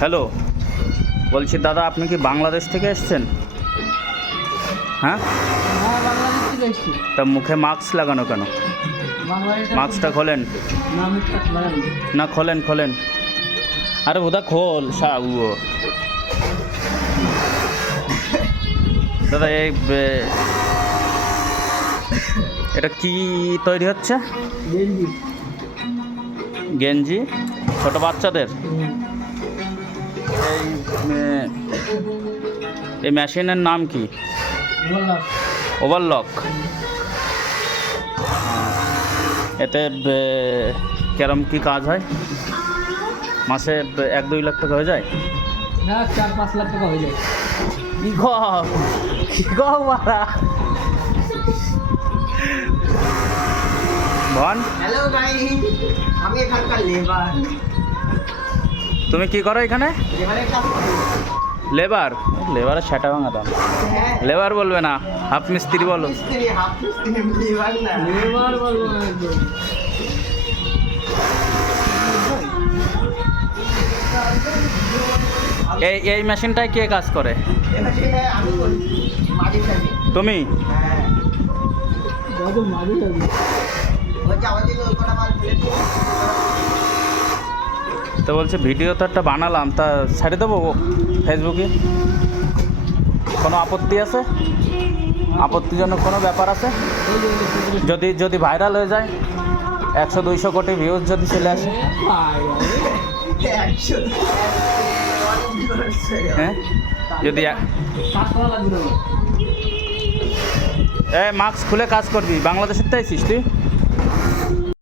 Hello, বলছি দাদা আপনি কি বাংলাদেশ থেকে এসেছেন? হ্যাঁ, হ্যাঁ, বাংলাদেশ থেকে এসেছি। তা মুখে মাস্ক লাগানো কেন? মাস্কটা খোলেন না, খোলেন খোলেন। আরে ওটা খোল দাদা। এই এটা কি তৈরি হচ্ছে? গেঞ্জি ছোট বাচ্চাদের। এই মেশিনের নাম কি? ওভারলক। এতে কেরম কি কাজ হয়? মাসে 1-2 লাখ টাকা হয়ে যায়? না, 4-5 লাখ টাকা হয়ে যায়। ভন, হ্যালো ভাই, আমি এখানকার লেবার। তুমি কি করো এখানে? লেবারের কাজ করি। লেবারের সেটা ভাঙা দাম। হ্যাঁ, লেবার বলবে না, হাফ মিস্ত্রি বলো। হাফ মিস্ত্রি, লেবার না। লেবার বলবো না একদম। এই মেশিনটায় কে কাজ করে? এবার সেটা আমি করি, মাটি ফেলি। তুমি? হ্যাঁ, দাদু মারি যাবে। ওই যে আমাদের ওই কটা মাল ফেলেছি। তো বলছে ভিডিও তো একটা বানালাম, তা ছেড়ে দেবো ফেসবুকে? কোনো আপত্তি আছে? আপত্তিজনক কোনো ব্যাপার আছে? যদি ভাইরাল হয়ে যায়, 100-200 কোটি ভিউজ যদি চলে আসে, একশো হ্যাঁ? যদি কাজ করা লাগবে না। মাস্ক খুলে কাজ করবি, বাংলাদেশের তো আছিস তুই?